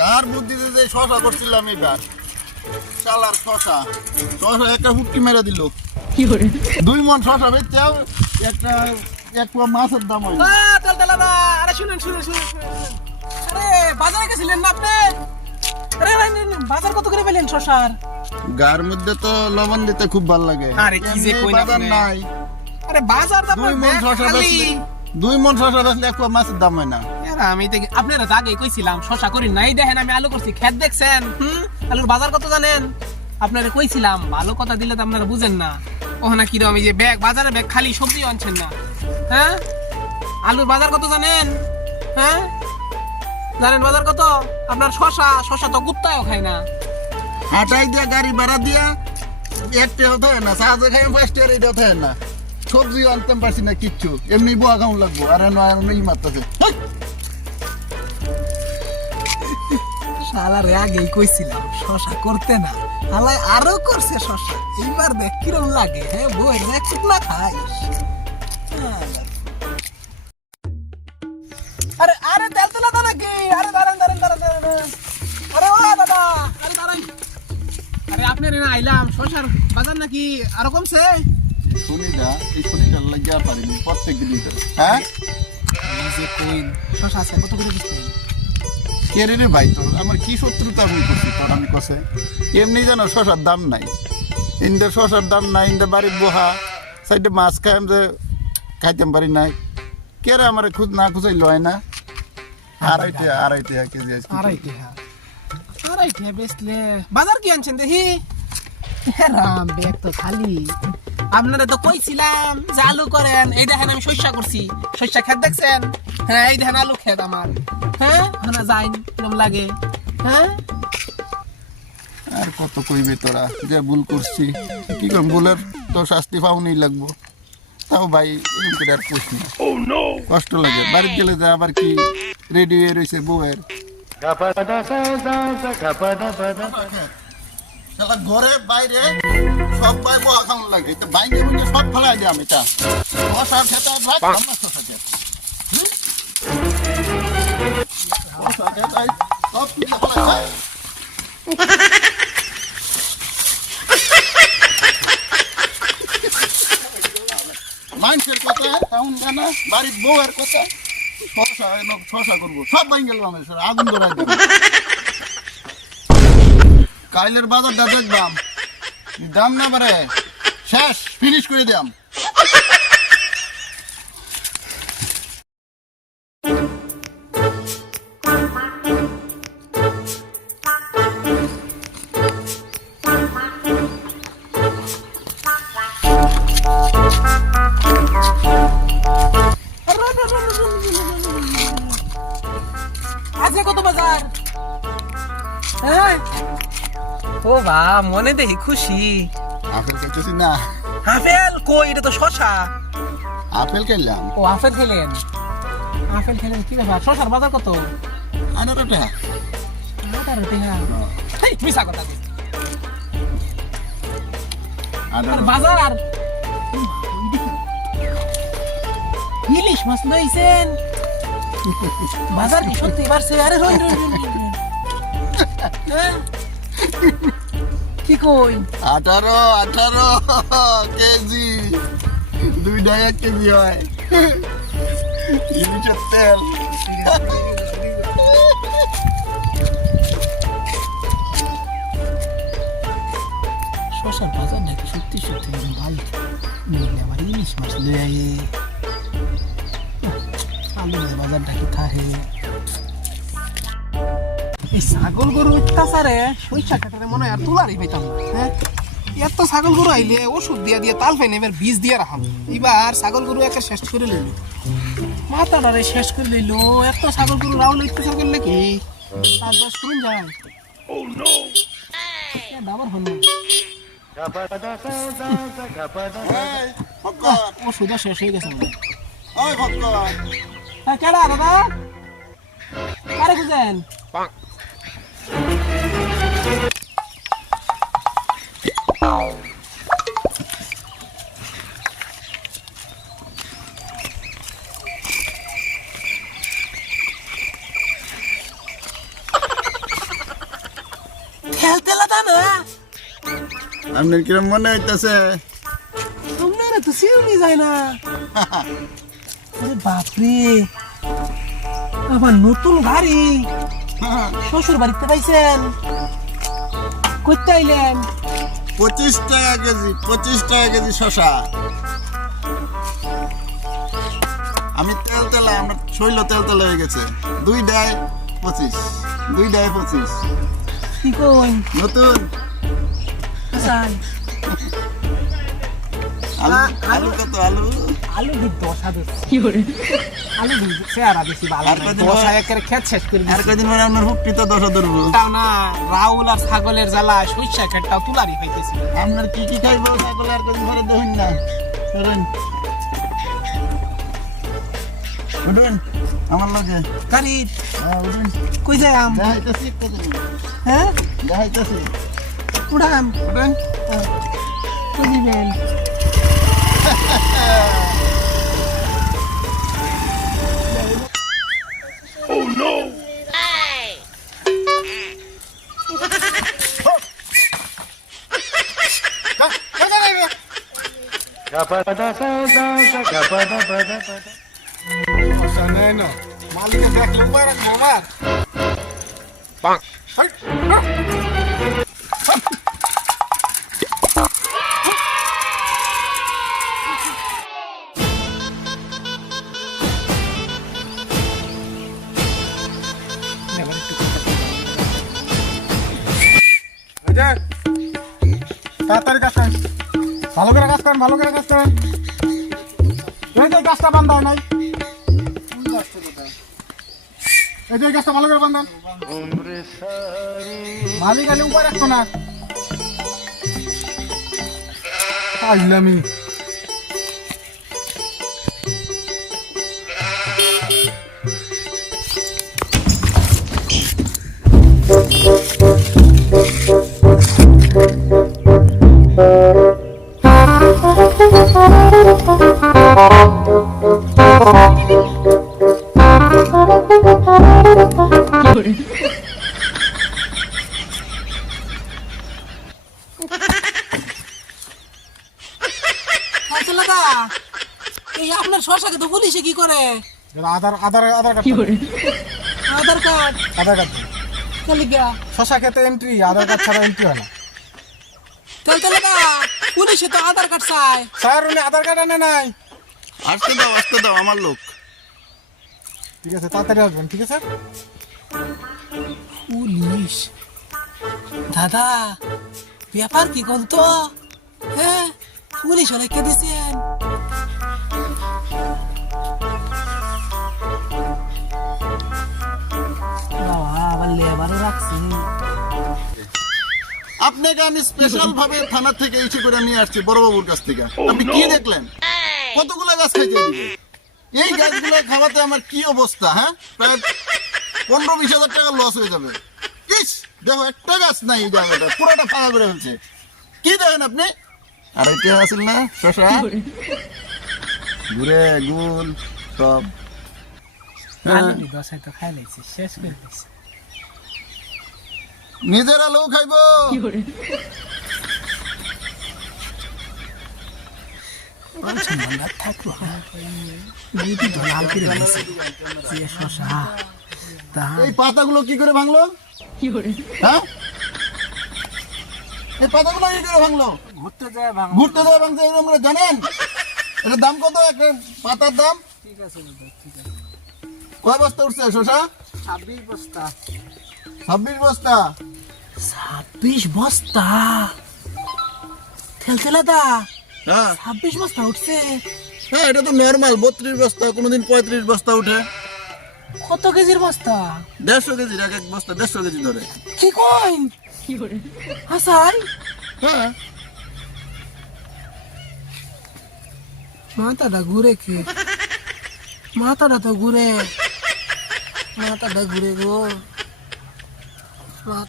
কার বুদ্ধিতে যে শশা করছিলাম এবার চালার শশা। শশা একটা হুটকি মেরে দিল। দুই মন শশা বেচাও একটা এক পোয়া মাছের দাম হয়। না। তেল তেল দাদা। আরে শুনেন শুনেন শুনেন। আরে বাজারে গেছিলেন না আপনি? বাজার কত করে পেলেন শশার? গার মধ্যে তো লবণ দিতে খুব ভালো লাগে। আরে কি যে কইন বাজার নাই। আরে বাজার দাম দুই মন শশা বেচলে দুই মন শশা বেচলে এক পোয়া মাছের দাম হয় না। আমি তো আপনারা আগে কইছিলাম, শশা করি নাই। দেখেন, আমি আলু করছি। খেত দেখছেন? হুম? আলুর বাজার কত জানেন? আপনারা কইছিলাম, ভালো কথা দিলে তো আপনারা বুঝেন না। ওখানে কি আমি যে ব্যাগ বাজারে ব্যাগ খালি সবজি আনছেন না। হ্যাঁ? আলুর বাজার কত জানেন? হ্যাঁ? জানেন বাজার কত? আপনার শশা শশা তো কুত্তাও খায় না। হাঁটাই দিয়া, গাড়ি ভাড়া দিয়া একটা হতে হয় না। সাহায্য খাই ফার্স্ট ইয়ার এটা হতে হয় না। সবজি আনতে পারছি না কিচ্ছু। এমনি বোয়া খাউন লাগবো, আর নয় এমনি মারতেছে। শালার আগেই কইছিলাম শশা করতে না। হালাই আরও করছে শশা এইবার দেখ কিরম লাগে হ্যাঁ বই দেখ না খাইস। আরে আরে তেল তেলা দাদা আরে দাঁড়ান দাঁড়ান দাঁড়ান দাঁড়ান আরে ও দাদা আরে দাঁড়ান। আরে আপনার না আইলাম শশার বাজার নাকি আরও কমছে? শনিটা এই শনিটা লাগিয়ে পারিনি প্রত্যেক দিন হ্যাঁ? শশা আছে কত করে কে রে ভাই তোর আমার কি শত্রুতা আমি করছি তোর আমি কষে এমনি জানো শশার দাম নাই। ইন্দে শশার দাম নাই ইন্দে বাড়ির বহা। সাইডে মাছ খাই যে খাইতে পারি না কে রে আমার খুঁজ না খুঁজাই লয় না। কেজি আজকে আড়াই টাকা আড়াই টাকা বেচলে বাজার কি আনছেন দেখি? রাম ব্যাগ তো খালি। আপনারা তো কইছিলাম যে আলু করেন এই দেখেন আমি শস্য করছি। শস্য খেত দেখছেন? হ্যাঁ এই দেখেন আলু খেত আমার। হ্যাঁ হানা যাই কিরম লাগে। হ্যাঁ? আর কত কইবে তোরা যে ভুল করছি। কি করব ভুলের তো শাস্তি পাওনি লাগবো। তাও ভাই এরকম করে আর কইস না। কষ্ট লাগে। বাড়িতে গেলে যে আবার কি রেডি হয়ে রয়েছে বউয়ের। শালা, ঘরে বাইরে সব পাই বউ খাওয়ান লাগে। তো বাইরে বুঝে সব ফেলাই দিই আমি, তা। শশা খেতে ফেলাই মানুষের কথা, তেমন জানা বাড়ির বউয়ের কথা, শশা শশা করব। সব বাইন গেল আগুন ধরাই কাইলের বাজারটা দেখবাম। দাম না পারে শেষ ফিনিশ করে দিলাম ও বা মনে দেখি খুশি। আপেল খেতেছি না। আপেল? কই? এটা তো শশা। আপেল খেলাম ও আপেল খেলেন? আপেল খেলেন কি ব্যাপার? শশার বাজার কত? আনারটা আঠারো টাকা। হেই, মিছা কথা। আর বাজার ইলিশ মাছ লইছেন? বাজার কি সত্যি বাড়ছে? আরে রই, রই। হ্যাঁ? কি কই? আঠারো আঠারো কেজি। দুই এক কেজি হয়। ইলিশের তেল। অত্যাচারে কাটারে মনে হয় আর তুলারই পেতাম না হ্যাঁ? এত ছাগল গরু আইলে ওষুধ দিয়া দিয়া তাল ফাইনে এবার বীজ দিয়ে রাখাম। এবার ছাগল গরু একটা শেষ করে লইল। মাথাটারে শেষ করে লইল। এত ছাগল গরু রাউল অত্যাচার করলে কি চাষ বাস করুন যায়? দাবার হল। ওষুধও শেষ হয়ে গেছে। হয়। হ্যাঁ কেডা দাদা? কারে খুঁজেন? খেলতেলা তা না আপনার কিরম মনে হইতেছে আপনারা তো সিউনি যায় না আরে বাপরে আবার নতুন গাড়ি শ্বশুর বাড়িতে পাইছেন করতে আইলেন পঁচিশ টাকা কেজি পঁচিশ টাকা কেজি শশা আমি তেল তেলা আমার শৈল তেল তেলা হয়ে গেছে। দুই ডাই পঁচিশ দুই ডাই পঁচিশ। নতুন? আলু? আলু কত আলু? আলু দি দশা কি করে আলু দি চেহারা বেশি ভালো আর কদিন দশা একের খেত শেষ করে আর কদিন পরে আপনার হুকটিতে দশা ধরবো? তাও না রাউল আর ছাগলের জ্বালা সইষা খেটটাও তুলারি পাইতেছি আপনার কি কি খাইবো? ছাগল আর কদিন পরে দেখুন না। ধরেন। উঠুন আমার লগে। গাড়ি হ্যাঁ উঠুন। কই যায় আম? দেখাইতেছি কদিন হ্যাঁ? দেখাইতেছি। উড়াম উঠুন। কই দিবেন? মালিকে দেখলে উপায় রাখব আমার তাড়াতাড়ি কাজ করেন ভালো করে কাজ করেন ভালো করে কাজ করেন এই যে গাছটা বান্ধা নাই। এই যে গাছটা ভালো করে বান্ধান। মালিক আলি উপায় রাখতো না। আইলামি আচ্ছা এই আপনার শশাকে তো পুলিশে কি করে? Aadhaar Aadhaar Aadhaar card Aadhaar card? Aadhaar card খালি গা শশা খেতে এন্ট্রি আধার কার্ড ছাড়া এন্ট্রি হয় না। চলতে লাগা পুলিশে তো আধার কার্ড চায় স্যার উনি আধার কার্ড আনে নাই। আসতে দাও আসতে দাও আমার লোক। ঠিক আছে তাড়াতাড়ি আসবেন ঠিক আছে? পুলিশ? দাদা ব্যাপার কি কোন তো হ্যাঁ পুলিশ অনেককে দিছেন। রাখছি। আপনাকে আমি স্পেশাল ভাবে থানা থেকে ইস্যু করে নিয়ে আসছি বড়বাবুর কাছ থেকে। আপনি কি দেখলেন? কতগুলো গাছ খাইতে দিবে এই গাছগুলো খাওয়াতে আমার কি অবস্থা হ্যাঁ? প্রায় পনেরো বিশ হাজার টাকা লস হয়ে যাবে। ইস দেখো একটা গাছ নাই এই জায়গাটা পুরোটা ফাঁকা করে ফেলছে। কি দেখেন আপনি? আর এটা আসল না শশা ঘুরে গুল সব। হ্যাঁ, দশাই তো খাই লাইছি শেষ করে দিছি নিজের আলু খাইবো। এই পাতাগুলো কি করে ভাঙলো? হ্যাঁ? এই পাতাগুলো কি করে ভাঙলো? ঘুরতে যায় ঘুরতে ভাঙতে এরকম জানেন? এটার দাম কত? একটা পাতার দাম? ঠিক আছে ঠিক আছে। কয় বস্তা উঠছে শশা? ছাব্বিশ বস্তা। ছাব্বিশ বস্তা? ছাব্বিশ বস্তা। ঠেলতেলা দা। হ্যাঁ ছাব্বিশ বস্তা উঠছে। হ্যাঁ এটা তো নর্মাল বত্রিশ বস্তা কোনোদিন পঁয়ত্রিশ বস্তা উঠে। কত কেজির বস্তা? দেড়শো কেজির এক এক বস্তা দেড়শো কেজি ধরে। কি কইন হাসাই। হ্যাঁ। মাথাটা ঘুরে কি? মাথাটা তো ঘুরে। মাথাটা ঘুরে গো।